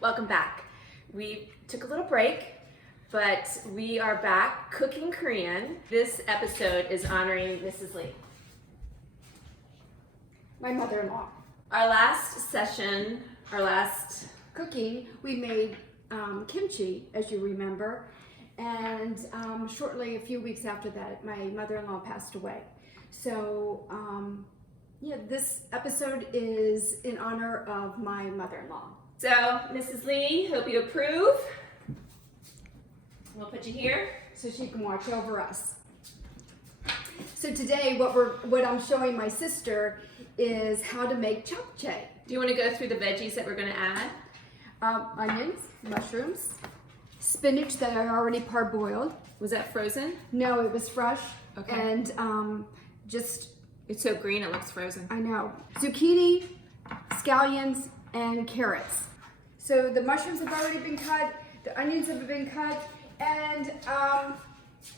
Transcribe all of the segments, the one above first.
Welcome back. We took a little break, but we are back cooking Korean. This episode is honoring Mrs. Lee, my mother-in-law. Our last session, Cooking, we made kimchi, as you remember, and shortly, a few weeks after that, my mother-in-law passed away. So, yeah, this episode is in honor of my mother-in-law. So, Mrs. Lee, hope you approve. We'll put you here so she can watch over us. So today, what I'm showing my sister is how to make japchae. Do you want to go through the veggies that we're going to add? Onions, mushrooms, spinach that I already parboiled. Was that frozen? No, it was fresh. Okay. And it's so green it looks frozen. I know. Zucchini, scallions, and carrots. So the mushrooms have already been cut, the onions have been cut, and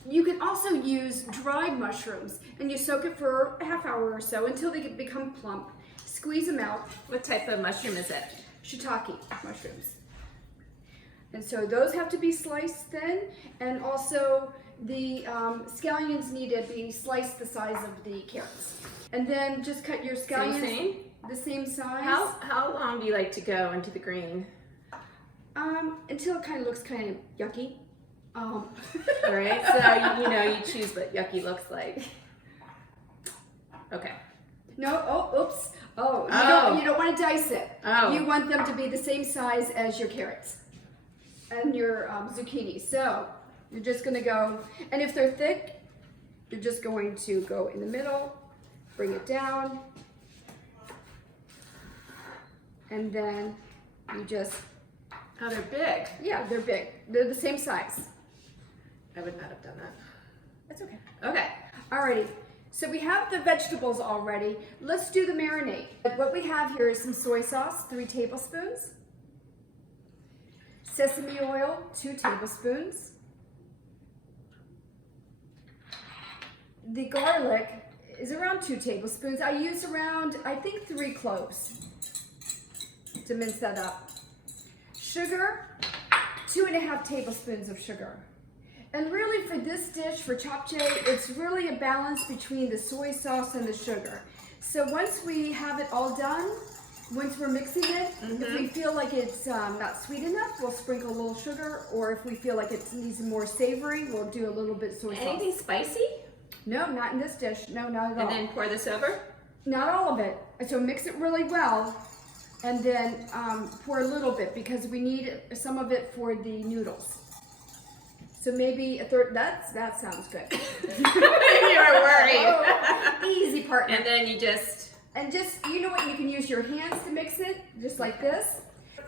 you can also use dried mushrooms, and you soak it for a half hour or so until they become plump. Squeeze them out. What type of mushroom is it? Shiitake mushrooms. And so those have to be sliced thin, and also the scallions need to be sliced the size of the carrots. And then just cut your scallions the same size. How long do you like to go into the green? Until it kind of looks kind of yucky. All right, so you choose what yucky looks like. Okay. No, oops. You don't want to dice it. Oh. You want them to be the same size as your carrots and your zucchini. So you're just going to go, and if they're thick, you're just going to go in the middle, bring it down, and then you just... Oh, they're big. Yeah, they're big. They're the same size. I would not have done that. That's okay. Okay. Alrighty. So we have the vegetables already. Let's do the marinade. What we have here is some soy sauce, 3 tablespoons. Sesame oil, 2 tablespoons. The garlic is around 2 tablespoons. I use around, I think, 3 cloves to mince that up. Sugar, 2.5 tablespoons of sugar. And really for this dish, for japchae, it's really a balance between the soy sauce and the sugar. So once we have it all done, once we're mixing it, if we feel like it's not sweet enough, we'll sprinkle a little sugar, or if we feel like it needs more savory, we'll do a little bit soy sauce. Anything spicy? No, not in this dish. No, not at all. And then pour this over? Not all of it. So mix it really well, and then pour a little bit because we need some of it for the noodles. So maybe a third. That sounds good. You were worried. Oh, easy partner. And then you just you know what? You can use your hands to mix it, just like this.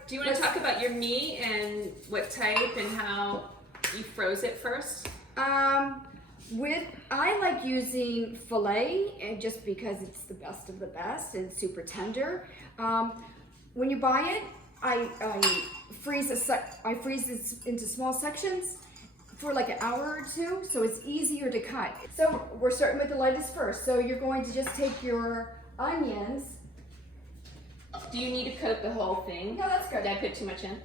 Do you want to talk about your meat and what type and how you froze it first? I like using filet, and just because it's the best of the best and super tender. When you buy it, I freeze it into small sections for like an hour or 2, so it's easier to cut. So we're starting with the lightest first. So you're going to just take your onions. Do you need to coat the whole thing? No, that's good. Did I put too much in?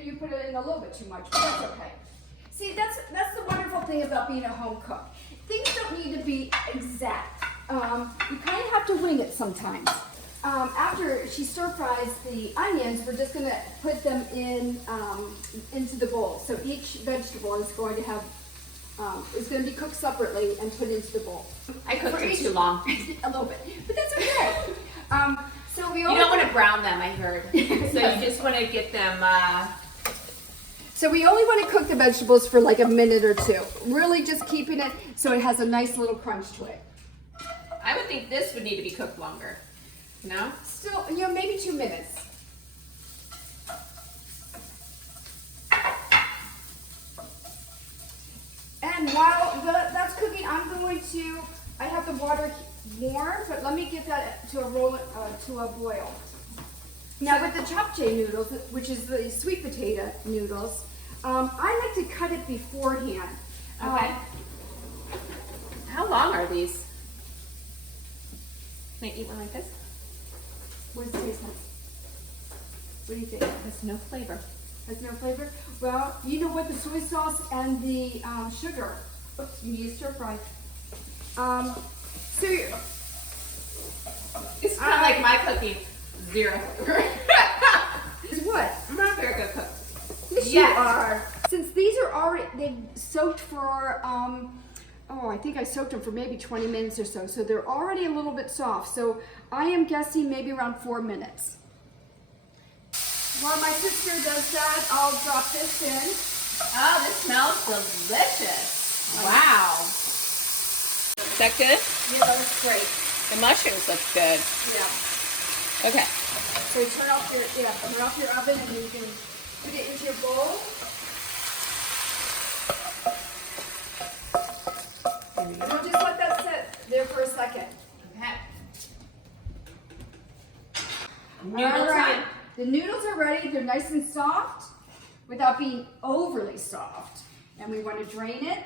You put it in a little bit too much, but that's okay. See, that's the wonderful thing about being a home cook. Things don't need to be exact. You kind of have to wing it sometimes. After she stir fries the onions, we're just going to put them into the bowl. So each vegetable is going to have is going to be cooked separately and put into the bowl. I cooked it too long. A little bit, but that's okay. So you don't want to brown them, I heard. So you just want to get them. So we only want to cook the vegetables for like a minute or 2. Really, just keeping it so it has a nice little crunch to it. I would think this would need to be cooked longer. No? Still, maybe 2 minutes. And while that's cooking, I have the water warm, but let me get that to a boil. Now with the japchae noodles, which is the sweet potato noodles, I like to cut it beforehand. Okay. How long are these? Can I eat one like this? What does it taste like? What do you think? Has no flavor. Has no flavor? Well, you know what? The soy sauce and the sugar. Oops, you need to stir fry. So It's kind of like my cooking. 0 flavor. is what? I'm not a very good cook. Yes, you are. Since these are already, they've soaked for, I think I soaked them for maybe 20 minutes or so. So they're already a little bit soft. So I am guessing maybe around 4 minutes. While my sister does that, I'll drop this in. Oh, this smells delicious. Wow. Is that good? Yeah, that looks great. The mushrooms look good. Yeah. Okay. So you turn off your oven and you can put it into your bowl. And we'll just let that sit there for a second. Okay. All right. The noodles are ready. They're nice and soft without being overly soft. And we want to drain it.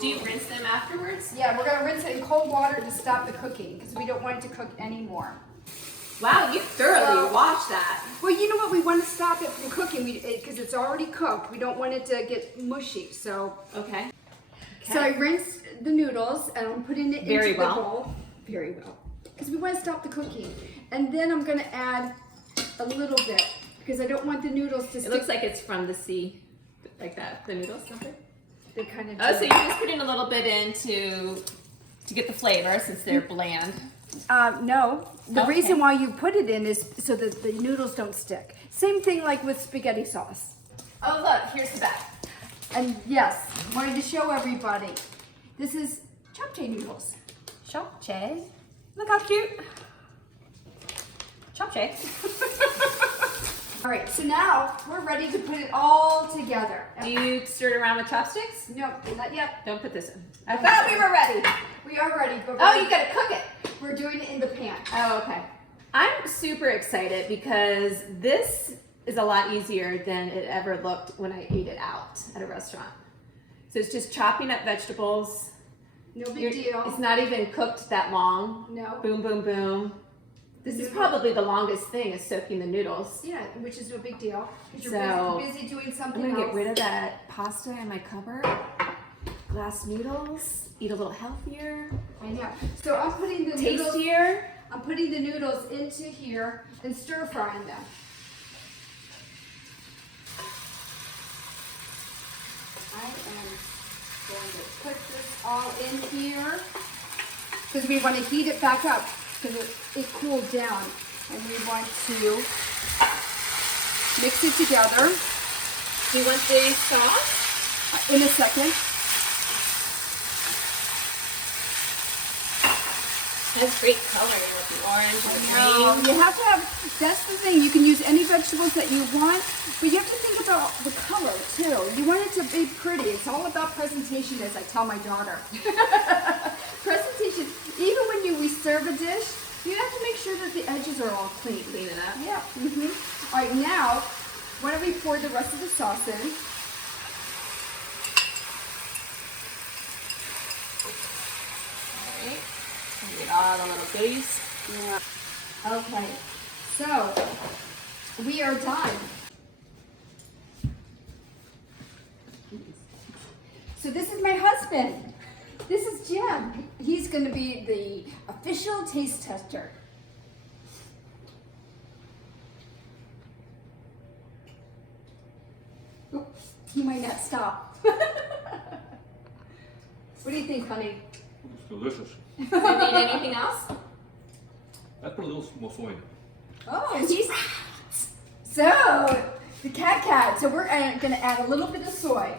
Do you rinse them afterwards? Yeah, we're going to rinse it in cold water to stop the cooking because we don't want it to cook anymore. Wow, you thoroughly washed that. Well, you know what? We want to stop it from cooking because it's already cooked. We don't want it to get mushy. So, Okay. so I rinsed the noodles and I'm putting it Very into the well. bowl. Very well. Because we want to stop the cooking. And then I'm going to add a little bit because I don't want the noodles to stick. It looks like it's from the sea, like that. The noodles, something. They kind of. Oh, so you're just putting a little bit in to get the flavor since they're bland. No. The Okay. reason why you put it in is so that the noodles don't stick. Same thing like with spaghetti sauce. Oh, look, here's the back. And yes, wanted to show everybody. This is Japchae noodles. Japchae. Look how cute. Japchae. All right, so now we're ready to put it all together. Do you stir it around with chopsticks? No, not yet. Don't put this in. I thought we were ready. We are ready, but Oh, you gotta cook it. we're doing it in the pan. Oh, okay. I'm super excited because this is a lot easier than it ever looked when I ate it out at a restaurant. So it's just chopping up vegetables. No big deal. It's not even cooked that long. No. Boom, boom, boom. This is probably the longest thing is soaking the noodles. Yeah, which is no big deal. 'Cause So, you're busy doing something I'm gonna else. get rid of that pasta in my cupboard. Glass noodles. Eat a little healthier. I know. So I'm putting the noodles. Tastier. I'm putting the noodles into here and stir frying them. I am going to put this all in here because we want to heat it back up because it cooled down, and we want to mix it together. Do you want the sauce? In a second. It has great coloring with the orange and the green. You have to have, that's the thing, you can use any vegetables that you want, but you have to think about the color too. You want it to be pretty. It's all about presentation, as I tell my daughter. Presentation. Even when we serve a dish, you have to make sure that the edges are all clean. Clean it up. Yeah. All right, now, why don't we pour the rest of the sauce in? All right. Get all the little goodies. Yeah. Okay, so we are done. So this is my husband. This is Jim. He's going to be the official taste tester. Oops, he might not stop. What do you think, honey? It's delicious. Do you need anything else? I put a little more soy in it. Oh, he's so the cat. So we're going to add a little bit of soy.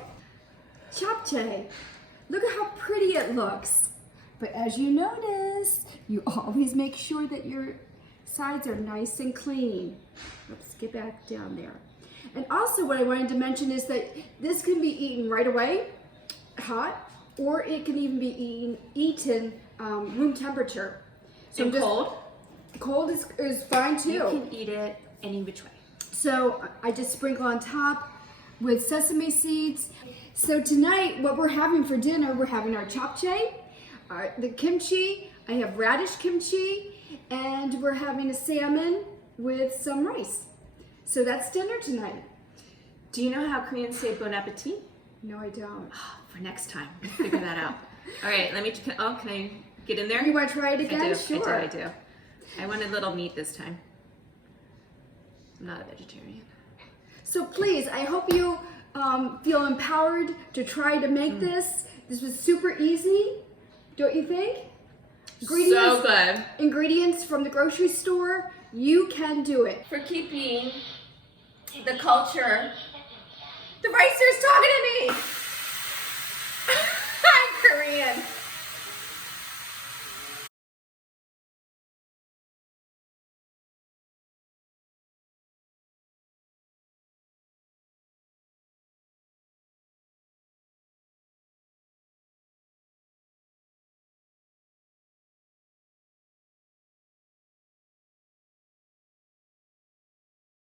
Japchae. Look at how pretty it looks. But as you notice, you always make sure that your sides are nice and clean. Let's get back down there. And also what I wanted to mention is that this can be eaten right away, hot, or it can even be eaten room temperature. So And cold? Cold is fine too. You can eat it any which way. So I just sprinkle on top with sesame seeds. So tonight, what we're having for dinner, we're having our japchae, the kimchi. I have radish kimchi, and we're having a salmon with some rice. So that's dinner tonight. Do you know how Koreans say bon appetit? No, I don't. For next time, figure that out. All right, let me. Oh, can I get in there? You want to try it I again? do. Sure. I do. I wanted a little meat this time. I'm not a vegetarian. So please, I hope you feel empowered to try to make this. This was super easy, don't you think? So good. Ingredients from the grocery store. You can do it. For keeping the culture. The Ricer's talking to me. I'm Korean.